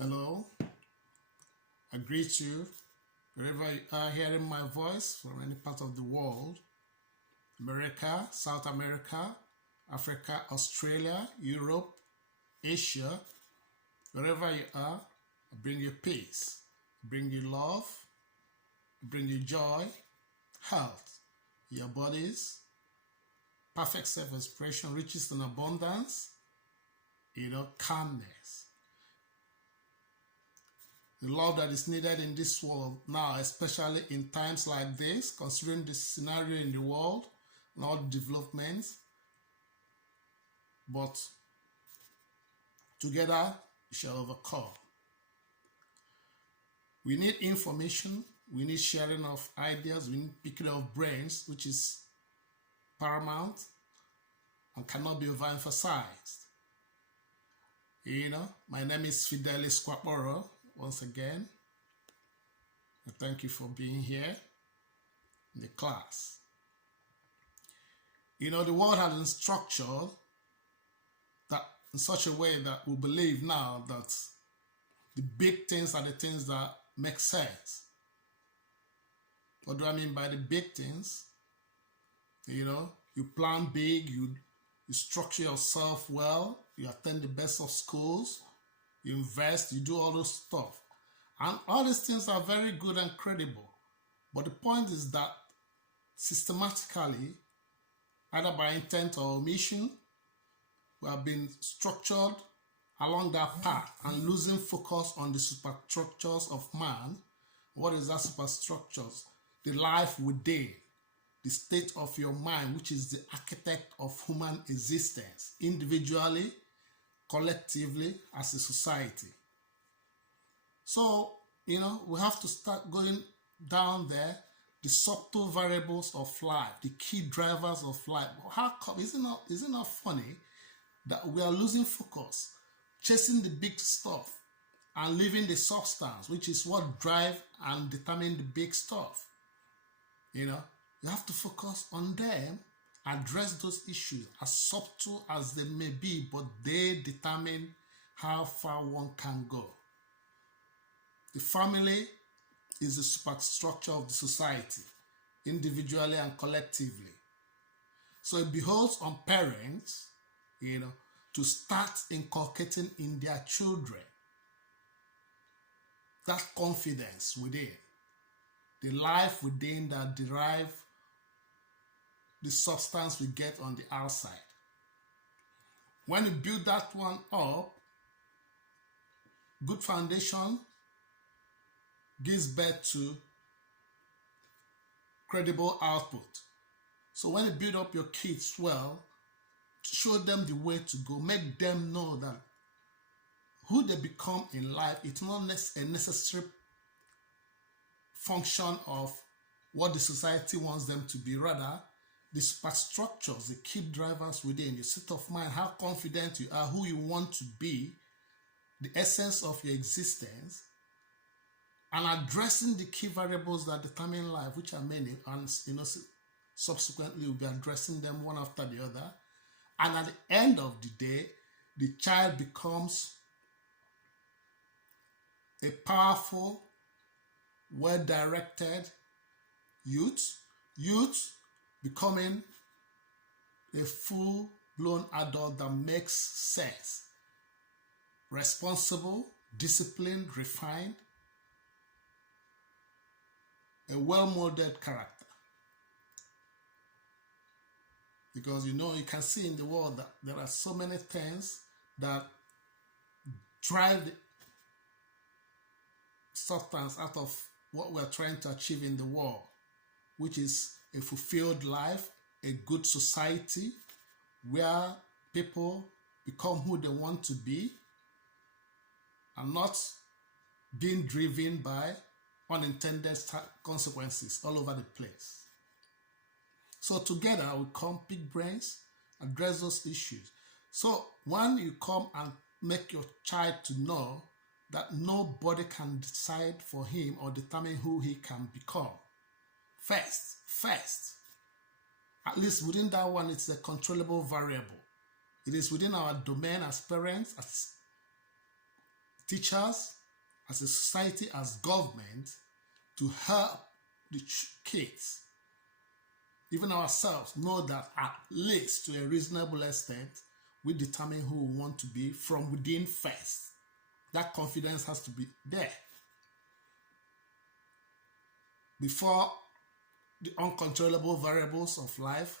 Hello, I greet you wherever you are hearing my voice from any part of the world, America, South America, Africa, Australia, Europe, Asia, wherever you are, I bring you peace, I bring you love, I bring you joy, health, your bodies, perfect self-expression, riches and abundance, calmness. The love that is needed in this world now, especially in times like this, considering the scenario in the world and all the developments. But together we shall overcome. We need information, we need sharing of ideas, we need picking of brains, which is paramount and cannot be overemphasized. My name is Fidelis Kwaporo. Once again, I thank you for being here in the class. The world has been structured that in such a way that we believe now that the big things are the things that make sense. What do I mean by the big things? You plan big, you structure yourself well, you attend the best of schools, you invest, you do all those stuff. And all these things are very good and credible. But the point is that systematically, either by intent or omission, we have been structured along that path and losing focus on the superstructures of man. What is that superstructures? The life within, the state of your mind, which is the architect of human existence, individually, collectively, as a society. So, we have to start going down there, the subtle variables of life, the key drivers of life. How come? Is it not funny that we are losing focus, chasing the big stuff and leaving the substance, which is what drive and determine the big stuff? You have to focus on them, address those issues as subtle as they may be, but they determine how far one can go. The family is the superstructure of the society, individually and collectively. So it behoves on parents, to start inculcating in their children that confidence within, the life within that derive the substance we get on the outside. When you build that one up, good foundation gives birth to credible output. So when you build up your kids well, show them the way to go, make them know that who they become in life, it's not a necessary function of what the society wants them to be. Rather, the superstructures, the key drivers within your state of mind, how confident you are, who you want to be, the essence of your existence, and addressing the key variables that determine life, which are many, and subsequently we'll be addressing them one after the other. And at the end of the day, the child becomes a powerful, well-directed youth becoming a full-blown adult that makes sense, responsible, disciplined, refined, a well-molded character. Because you can see in the world that there are so many things that drive the substance out of what we're trying to achieve in the world, which is a fulfilled life, a good society where people become who they want to be and not being driven by unintended consequences all over the place. So together we come big brains, address those issues. So when you come and make your child to know that nobody can decide for him or determine who he can become, first, at least within that one, it's a controllable variable. It is within our domain as parents, as teachers, as a society, as government, to help the kids, even ourselves, know that at least to a reasonable extent, we determine who we want to be from within first. That confidence has to be there before the uncontrollable variables of life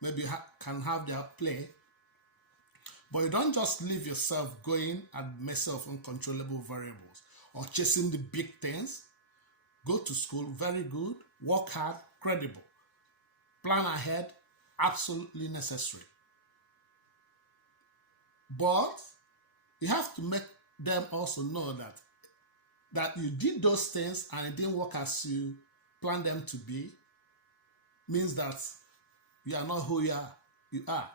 maybe can have their play. But you don't just leave yourself going at the mercy of uncontrollable variables or chasing the big things. Go to school, very good. Work hard, credible. Plan ahead, absolutely necessary. But you have to make them also know that you did those things and it didn't work as you planned them to be, means that you are not who you are.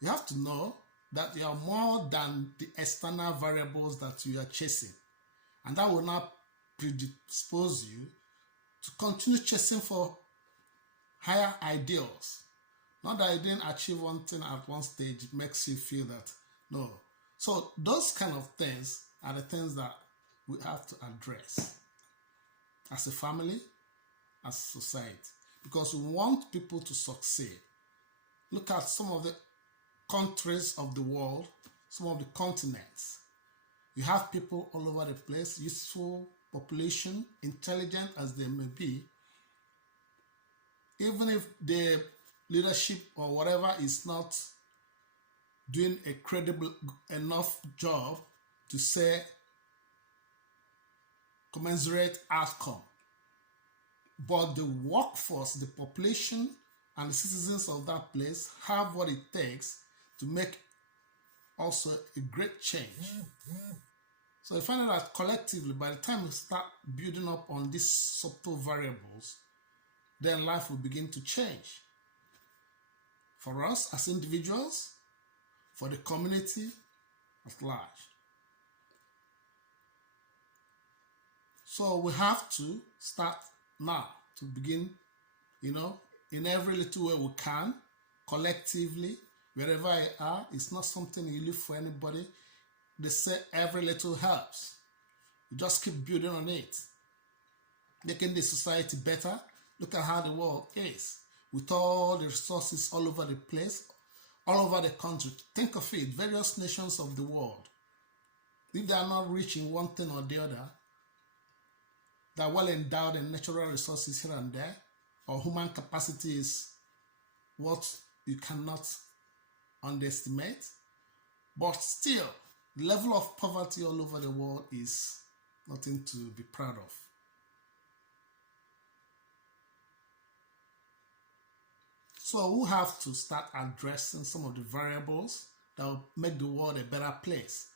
You have to know that you are more than the external variables that you are chasing. And that will not predispose you to continue chasing for higher ideals. Not that you didn't achieve one thing at one stage, it makes you feel that, no. So those kind of things are the things that we have to address as a family, as a society, because we want people to succeed. Look at some of the countries of the world, some of the continents. You have people all over the place, useful population, intelligent as they may be. Even if the leadership or whatever is not doing a credible enough job to say commensurate outcome, but the workforce, the population, and the citizens of that place have what it takes to make also a great change. So you find out that collectively, by the time we start building up on these subtle variables, then life will begin to change. For us as individuals, for the community at large. So we have to start now to begin, in every little way we can, collectively, wherever you are. It's not something you leave for anybody. They say every little helps. You just keep building on it, making the society better. Look at how the world is, with all the resources all over the place, all over the country. Think of it, various nations of the world. If they are not rich in one thing or the other, they are well endowed in natural resources here and there, or human capacity is what you cannot underestimate. But still, the level of poverty all over the world is nothing to be proud of. So we have to start addressing some of the variables that will make the world a better place.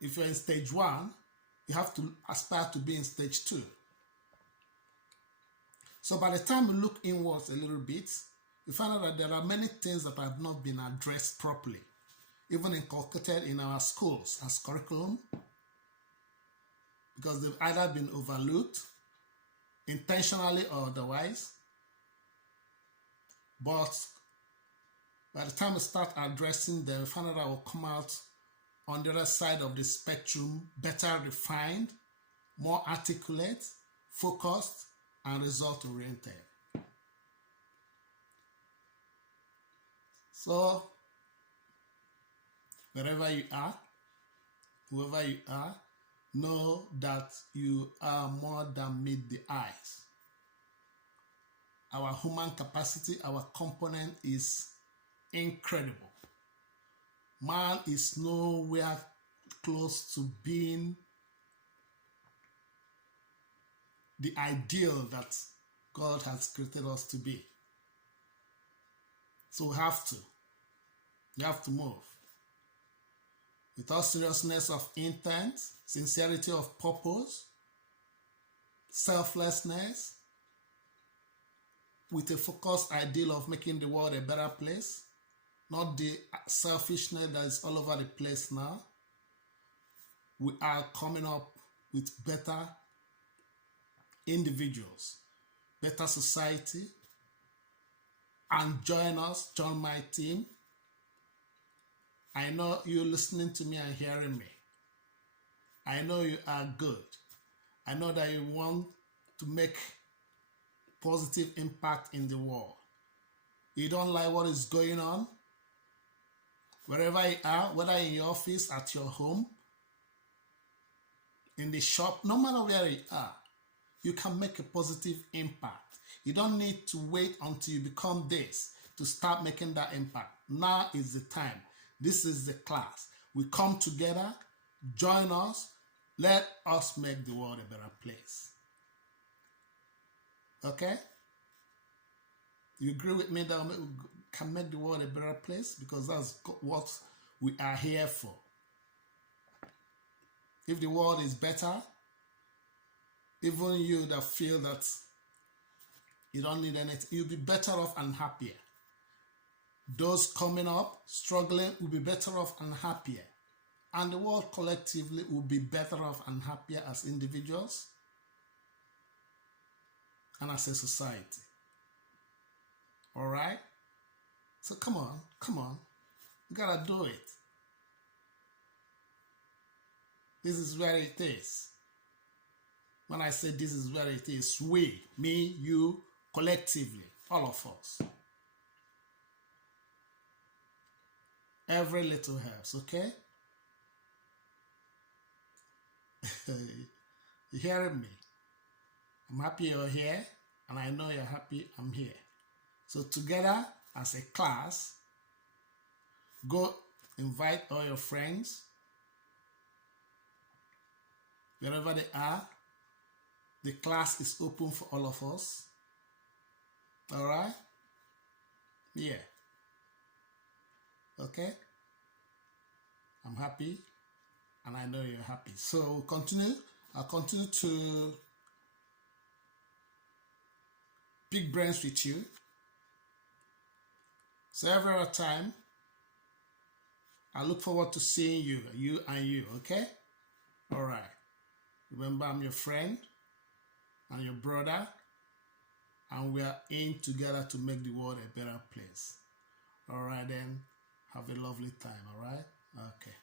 If you're in stage 1, you have to aspire to be in stage 2. So by the time you look inwards a little bit, you find out that there are many things that have not been addressed properly, even inculcated in our schools as curriculum, because they've either been overlooked, intentionally or otherwise. But by the time we start addressing them, we find out that will come out on the other side of the spectrum, better refined, more articulate, focused, and result-oriented. So, wherever you are, whoever you are, know that you are more than meet the eyes. Our human capacity, our component is incredible. Man is nowhere close to being the ideal that God has created us to be. So we have to move. With all seriousness of intent, sincerity of purpose, selflessness, with a focused ideal of making the world a better place, not the selfishness that is all over the place now. We are coming up with better individuals, better society, and join my team I know you listening to me and hearing me. I know you are good. I know that you want to make positive impact in the world. You don't like what is going on, wherever you are, whether in your office, at your home, in the shop, no matter where you are, you can make a positive impact. You don't need to wait until you become this to start making that impact. Now is the time. This is the class. We come together, join us, let us make the world a better place. Okay? You agree with me that we can make the world a better place? Because that's what we are here for. If the world is better, even you that feel that you don't need anything, you'll be better off and happier. Those coming up, struggling, will be better off and happier. And the world collectively will be better off and happier as individuals and as a society. All right? So come on. You gotta do it. This is where it is. When I say this is where it is, we, me, you, collectively, all of us. Every little helps, okay? You hearing me? I'm happy you're here, and I know you're happy I'm here. So together, as a class, go invite all your friends, wherever they are. The class is open for all of us. All right? Yeah. Okay? I'm happy, and I know you're happy. So we'll continue. I'll continue to pick brains with you. So every other time, I look forward to seeing you, okay? All right. Remember, I'm your friend and your brother, and we are in together to make the world a better place. All right, then. Have a lovely time, all right? Okay.